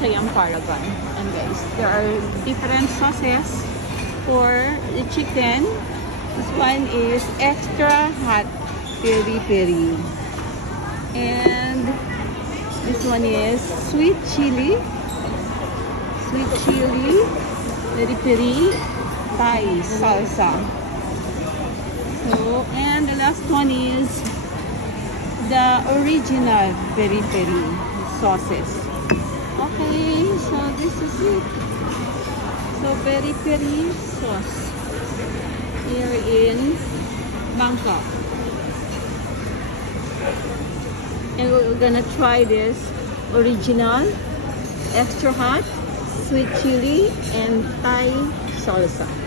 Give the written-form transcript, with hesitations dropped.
sa yung Paragon. And guys, there are different sauces for the chicken. This one is extra hot peri-peri. And this one is sweet chili. Sweet chili, peri-peri, Thai salsa. So, and the last one is the original peri-peri sauces. Okay, so this is it. So, peri-peri sauce here in Bangkok. And we're gonna try this original, extra hot, sweet chili, and Thai salsa.